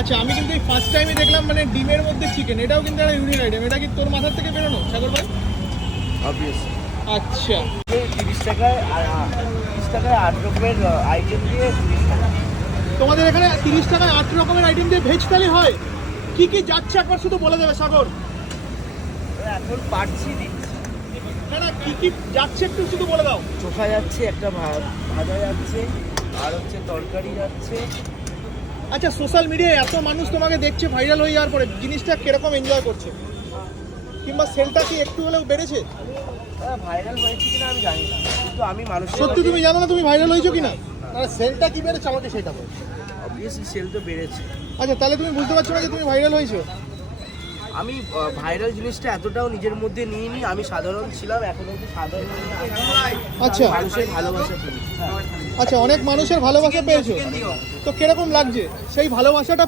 আচ্ছা, আমি কিন্তু এই ফার্স্ট টাইমে দেখলাম মানে ডিমের মধ্যে চিকেন, এটাও কিন্তু একটা ইউনিক আইটেম। এটা কি তোর মাথার থেকে বেরোনো সাগর ভাই? অবভিয়াসলি। আচ্ছা, 30 টাকায় আর 30 টাকায় 8 রকমের আইটেম দিয়ে 30 টাকা। তোমাদের এখানে 30 টাকায় 8 রকমের আইটেম দিয়ে ভেজ থালি হয়? কি কি যাচ্ছে একবার শুধু বলে দেবে সাগর। এখন পাচ্ছি দিচ্ছি। না না, কি কি যাচ্ছে একটু শুধু বলে দাও। চোখা যাচ্ছে, একটা ভাজা যাচ্ছে, আর হচ্ছে তরকারি যাচ্ছে। আচ্ছা, সোশ্যাল মিডিয়ায় এত মানুষ তোমাকে দেখছে ভাইরাল হয়ে যাওয়ার পরে জিনিসটা কিরকম এনজয় করছে, কিংবা সেলটা কি একটু হলেও বেড়েছে? ভাইরাল হয়েছে কিনা আমি জানি না, কিন্তু আমি মানুষের সত্যি তুমি জানো না তুমি ভাইরাল হয়েছো কিনা? সেলটা কি বেড়েছে আমাকে সেটা বল। অবভিয়াসলি সেল তো বেড়েছে। আচ্ছা, তাহলে তুমি বুঝতে পারছো না যে তুমি ভাইরাল হয়েছো? আমি ভাইরাল জিনিসটা এতটাও নিজের মধ্যে নিইনি। আমি সাধারণ ছিলাম, এখন একটু সাধারণ। আচ্ছা মানুষের ভালোবাসা পেয়েছি। আচ্ছা, অনেক মানুষের ভালোবাসা পেয়েছো, তো কিরকম লাগছে সেই ভালোবাসাটা